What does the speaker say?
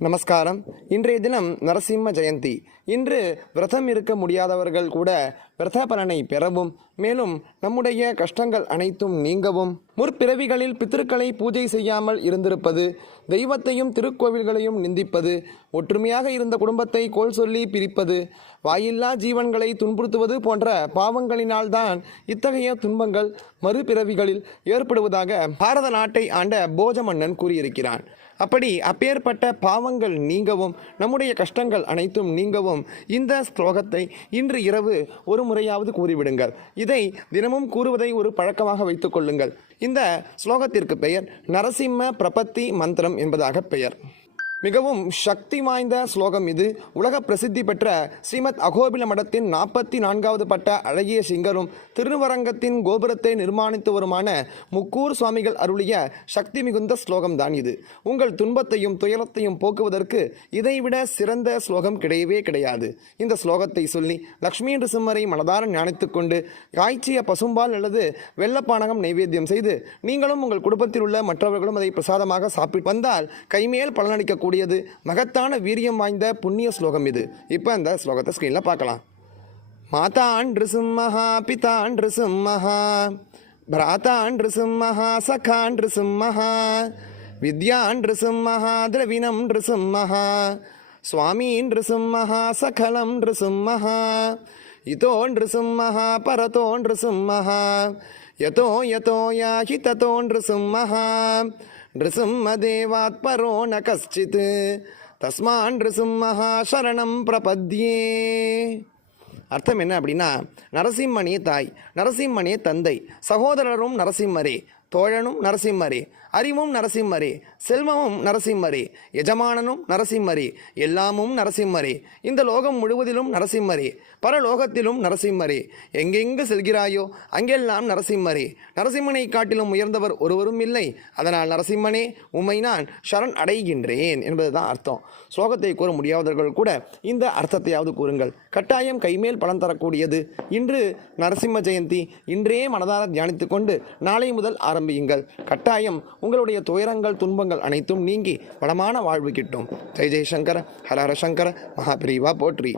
நமஸ்காரம். இன்றைய தினம் நரசிம்ம ஜெயந்தி. இன்று விரதம் இருக்க முடியாதவர்கள் கூட விரத பலனை பெறவும் மேலும் நம்முடைய கஷ்டங்கள் அனைத்தும் நீங்கவும். முற்பிறவிகளில் பித்திருக்களை பூஜை செய்யாமல் இருந்திருப்பது தெய்வத்தையும் திருக்கோவில்களையும் நிந்திப்பது ஒற்றுமையாக இருந்த குடும்பத்தை கோல் சொல்லி பிரிப்பது வாயில்லா ஜீவன்களை துன்புறுத்துவது போன்ற பாவங்களினால்தான் இத்தகைய துன்பங்கள் மறுபிறவிகளில் ஏற்படுவதாக பாரத நாட்டை ஆண்ட போஜ மன்னன் கூறியிருக்கிறான். அப்படி அப்பேற்பட்ட பாவங்கள் நீங்கவும் நம்முடைய கஷ்டங்கள் அனைத்தும் நீங்கவும் இந்த ஸ்லோகத்தை இன்று இரவு ஒரு முறையாவது கூறிவிடுங்கள். இதை தினமும் கூறுவதை ஒரு பழக்கமாக வைத்துக் கொள்ளுங்கள். இந்த ஸ்லோகத்திற்கு பெயர் நரசிம்ம பிரபத்தி மந்திரம் என்பதாக பெயர். மிகவும் சக்தி வாய்ந்த ஸ்லோகம் இது. உலக பிரசித்தி பெற்ற ஸ்ரீமத் அகோபில மடத்தின் நாற்பத்தி நான்காவது பட்ட அழகிய சிங்கரும் திருவரங்கத்தின் கோபுரத்தை நிர்மாணித்து வருமான முக்கூர் சுவாமிகள் அருளிய சக்தி மிகுந்த ஸ்லோகம்தான் இது. உங்கள் துன்பத்தையும் துயரத்தையும் போக்குவதற்கு இதைவிட சிறந்த ஸ்லோகம் கிடையவே கிடையாது. இந்த ஸ்லோகத்தை சொல்லி லக்ஷ்மி நிருசிம்மரை மனதார ஞானித்துக் கொண்டு காய்ச்சிய பசும்பால் அல்லது வெள்ளப்பானகம் நைவேத்தியம் செய்து நீங்களும் உங்கள் குடும்பத்தில் உள்ள மற்றவர்களும் அதை பிரசாதமாக சாப்பிட்டு வந்தால் கைமேல் பலனளிக்கக்கூடியது மகத்தான வீரியம் வாய்ந்த புண்ணிய ஸ்லோகம் இது. இப்போ அந்த ஸ்லோகத்தை ஸ்க்ரீனில் பார்க்கலாம். மாதான் சிம்மஹா பிதான் சிம்மஹா பிராதான் சிம்மஹா சகான் சிம்மஹா வித்யான் சிம்மஹா திரவினம் சிம்மஹா சுவாமீன்று சிம்மஹா சகலம் சிம்மஹா இதோன்று சிம்மஹா பரதோன்று சிம்மஹா யதோ யதோ யாஹி ததோன்று சிம்மஹா நிருசிம்மதேவாத் பரோ ந கஷ்டித் தஸ்மான் நிருசிம்மஹா சரணம் பிரபத்யே அர்த்தம் என்ன அப்படின்னா நரசிம்மனே தாய் நரசிம்மனே தந்தை சகோதரரும் நரசிம்மரே தோழனும் நரசிம்மரி அறிவும் நரசிம்மரி செல்வமும் நரசிம்மரி எஜமானனும் நரசிம்மரி எல்லாமும் நரசிம்மரி இந்த லோகம் முழுவதிலும் நரசிம்மரே பரலோகத்திலும் நரசிம்மரி. எங்கெங்கு செல்கிறாயோ அங்கெல்லாம் நரசிம்மரி. நரசிம்மனை காட்டிலும் உயர்ந்தவர் ஒருவரும் இல்லை. அதனால் நரசிம்மனே உம்மை நான் சரண் அடைகின்றேன் என்பதுதான் அர்த்தம். ஸ்லோகத்தை கூற முடியாதவர்கள் கூட இந்த அர்த்தத்தையாவது கூறுங்கள். கட்டாயம் கைமேல் பலன் தரக்கூடியது. இன்று நரசிம்ம ஜெயந்தி இன்றே மனதார தியானித்துக்கொண்டு நாளை முதல் ஆரம்பியுங்கள் கட்டாயம் உங்களுடைய துயரங்கள் துன்பங்கள் அனைத்தும் நீங்கி வளமான வாழ்வு கிட்டும். ஜெய் ஜெய்சங்கர் ஹரஹர சங்கர மகாபிரிவா போற்றி.